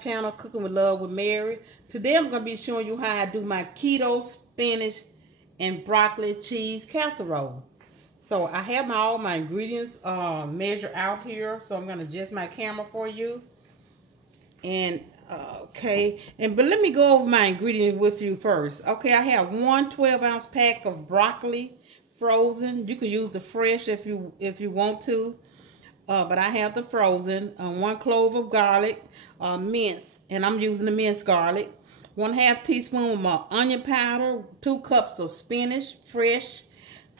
channel, Cooking with Love with Mary. Today I'm going to be showing you how I do my keto spinach and broccoli cheese casserole. So I have all my ingredients measured out here. So I'm going to adjust my camera for you. And but let me go over my ingredients with you first. Okay, I have one 12-ounce pack of broccoli frozen. You can use the fresh if you want to. But I have the frozen, 1 clove of garlic, mince, and I'm using the minced garlic, 1/2 teaspoon of my onion powder, 2 cups of spinach, fresh,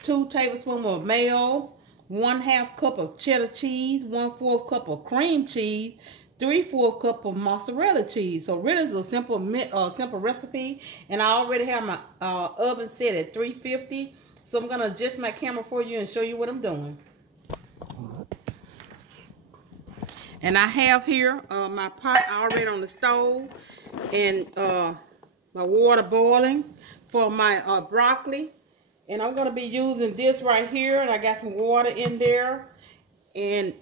2 tablespoons of mayo, 1/2 cup of cheddar cheese, 1/4 cup of cream cheese, 3/4 cup of mozzarella cheese. So really it's a simple recipe, and I already have my oven set at 350. So I'm gonna adjust my camera for you and show you what I'm doing. And I have here my pot already on the stove, and my water boiling for my broccoli. And I'm going to be using this right here, and I got some water in there. And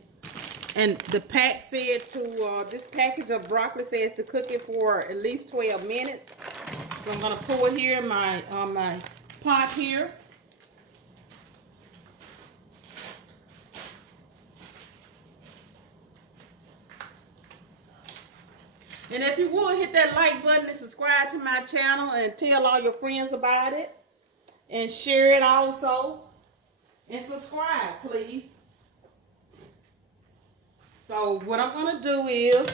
the pack said to, this package of broccoli says to cook it for at least 12 minutes. So I'm going to pour it here in my pot here. And if you would, hit that like button and subscribe to my channel and tell all your friends about it. And share it also. And subscribe, please. So what I'm going to do is,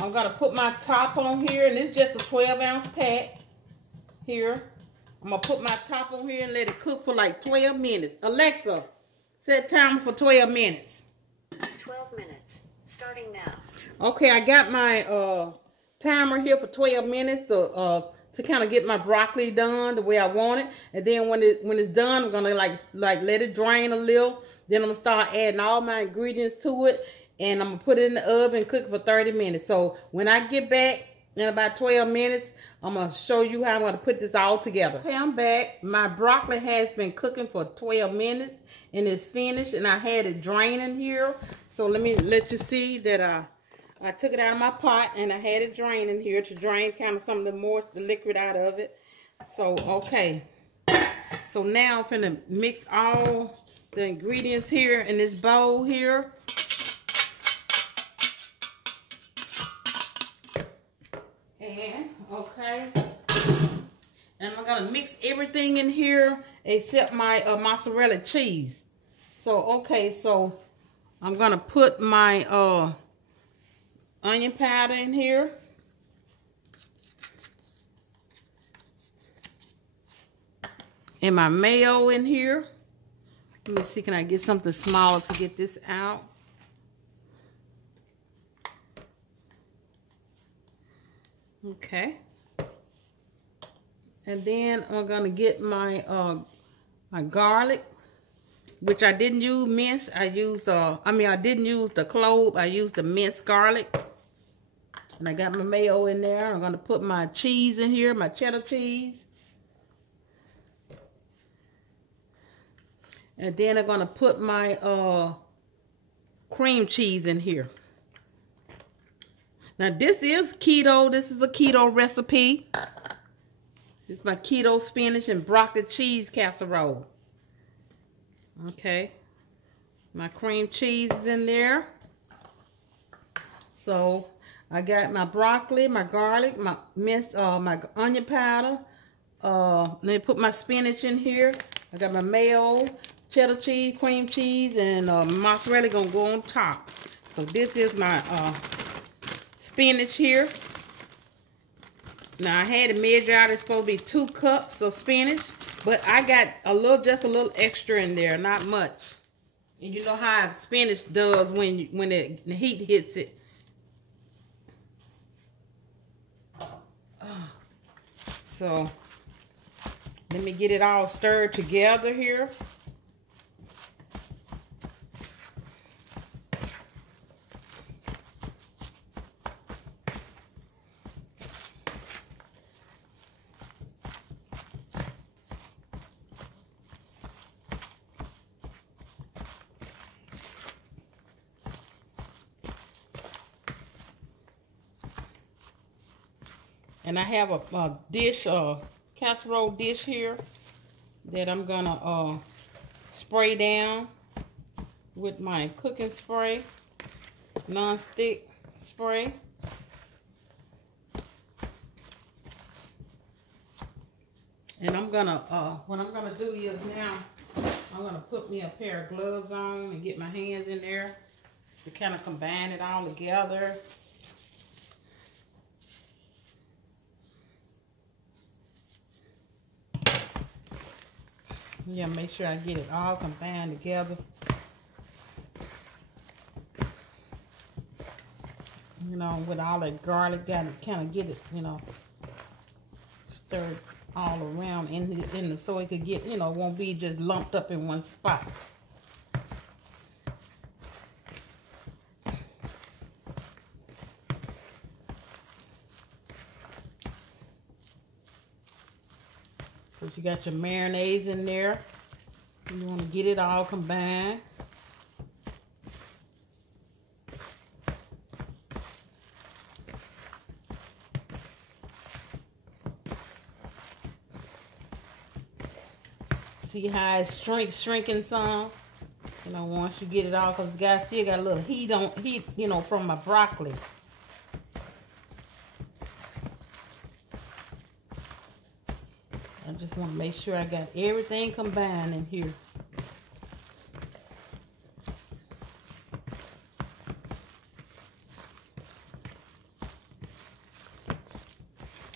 I'm going to put my top on here. And it's just a 12-ounce pack here. I'm going to put my top on here and let it cook for like 12 minutes. Alexa, set timer for 12 minutes. 12 minutes. Starting now. Okay, I got my timer here for 12 minutes to kind of get my broccoli done the way I want it. And then when it's done, I'm gonna like let it drain a little. Then I'm gonna start adding all my ingredients to it, and I'm gonna put it in the oven and cook it for 30 minutes. So when I get back in about 12 minutes, I'm gonna show you how I'm gonna put this all together. Okay, I'm back. My broccoli has been cooking for 12 minutes and it's finished, and I had it draining here. So let me let you see that I took it out of my pot and I had it draining here to drain kind of some of the liquid out of it. So, okay. So now I'm finna mix all the ingredients here in this bowl here. And, okay. And I'm gonna mix everything in here except my mozzarella cheese. So, okay, so I'm gonna put my onion powder in here. And my mayo in here. Let me see, can I get something smaller to get this out? Okay. And then I'm gonna get my my garlic, which I didn't use mince. I didn't use the clove. I used the minced garlic. And I got my mayo in there. I'm going to put my cheese in here, my cheddar cheese. And then I'm going to put my cream cheese in here. Now this is keto. This is a keto recipe. This is my keto spinach and broccoli cheese casserole. Okay. My cream cheese is in there. So I got my broccoli, my garlic, my minced, my onion powder. Let me put my spinach in here. I got my mayo, cheddar cheese, cream cheese, and mozzarella gonna go on top. So this is my spinach here. Now I had to measure out. It's supposed to be 2 cups of spinach, but I got just a little extra in there, not much. And you know how spinach does when the heat hits it. So let me get it all stirred together here. And I have a dish, casserole dish here that I'm gonna spray down with my cooking spray, non-stick spray. And I'm gonna, what I'm gonna do is now, I'm gonna put me a pair of gloves on and get my hands in there to kind of combine it all together. Yeah, make sure I get it all combined together. You know, with all that garlic, gotta kind of get it, you know, stirred all around in the, so it could get, you know, won't be just lumped up in one spot. But you got your marinades in there. You want to get it all combined. See how it's shrinking some? You know, once you get it all, because the guy still got a little heat, you know, from my broccoli. I just want to make sure I got everything combined in here.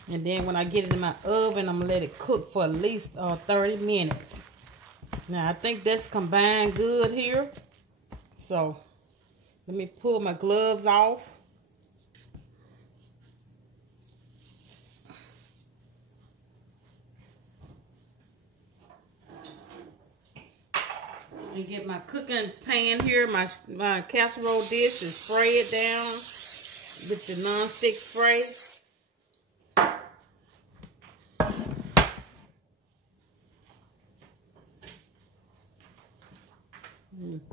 And then when I get it in my oven, I'm going to let it cook for at least 30 minutes. Now, I think that's combined good here. So, let me pull my gloves off. And get my cooking pan here, my casserole dish, and spray it down with the non-stick spray.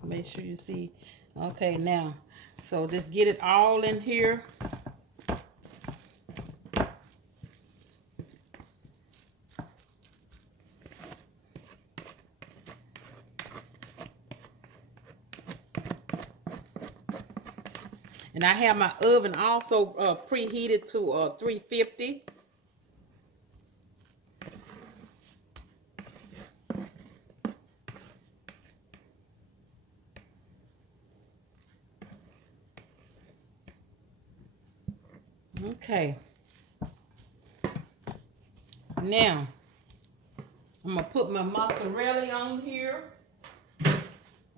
Make sure you see. Okay, now, so just get it all in here. And I have my oven also preheated to 350. Okay. Now, I'm going to put my mozzarella on here,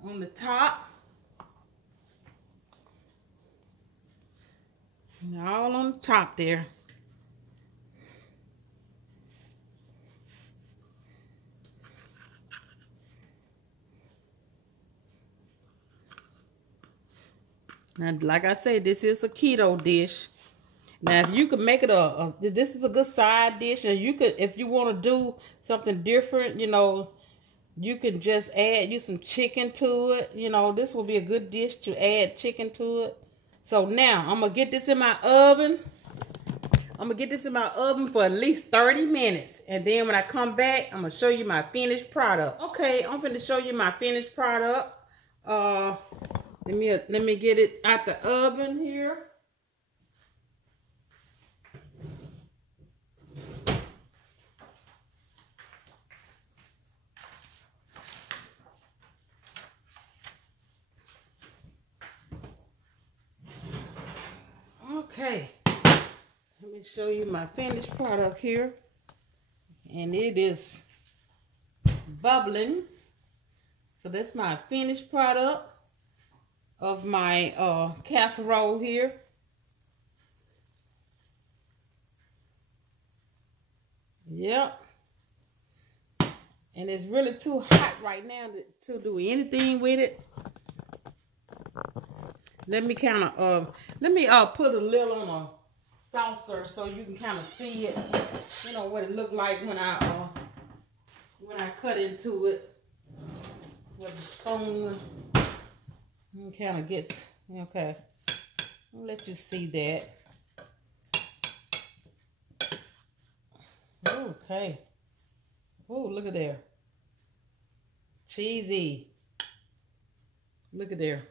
on the top. All on the top there. Now, like I said, this is a keto dish. Now, if you could make it this is a good side dish, and you could, if you want to do something different, you know, you can just add some chicken to it. You know, this will be a good dish to add chicken to it. So now, I'm going to get this in my oven. I'm going to get this in my oven for at least 30 minutes. And then when I come back, I'm going to show you my finished product. Okay, I'm going to show you my finished product. Let me get it out the oven here. Okay, let me show you my finished product here, and it is bubbling. So that's my finished product of my casserole here. Yep, and it's really too hot right now to do anything with it. Let me kind of, put a little on a saucer so you can kind of see it, you know, what it looked like when I cut into it with the spoon. And kind of gets, okay, I'll let you see that. Okay. Oh, look at there. Cheesy. Look at there.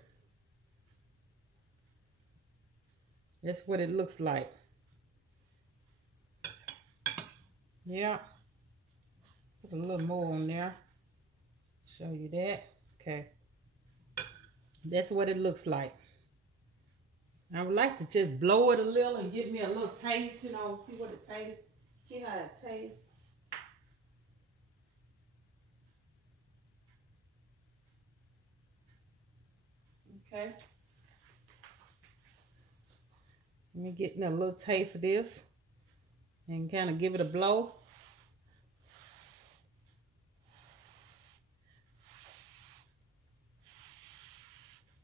That's what it looks like. Yeah. Put a little more on there. Show you that. Okay. That's what it looks like. I would like to just blow it a little and give me a little taste, you know, see what it tastes. See how it tastes. Okay. Let me get a little taste of this and kind of give it a blow.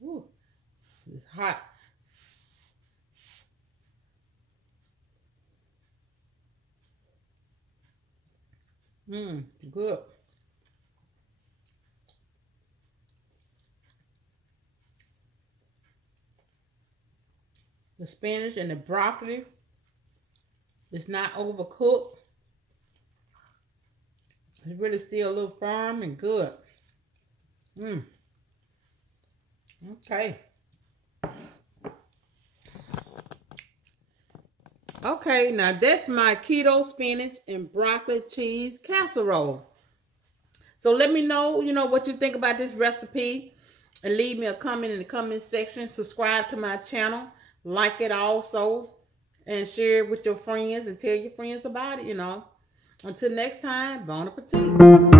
Ooh, it's hot. Good. The spinach and the broccoli is not overcooked. It's really still a little firm and good. Okay. Okay, now that's my keto spinach and broccoli cheese casserole. So let me know, what you think about this recipe. And leave me a comment in the comment section. Subscribe to my channel. Like it also. And share it with your friends and tell your friends about it, Until next time, bon appetit.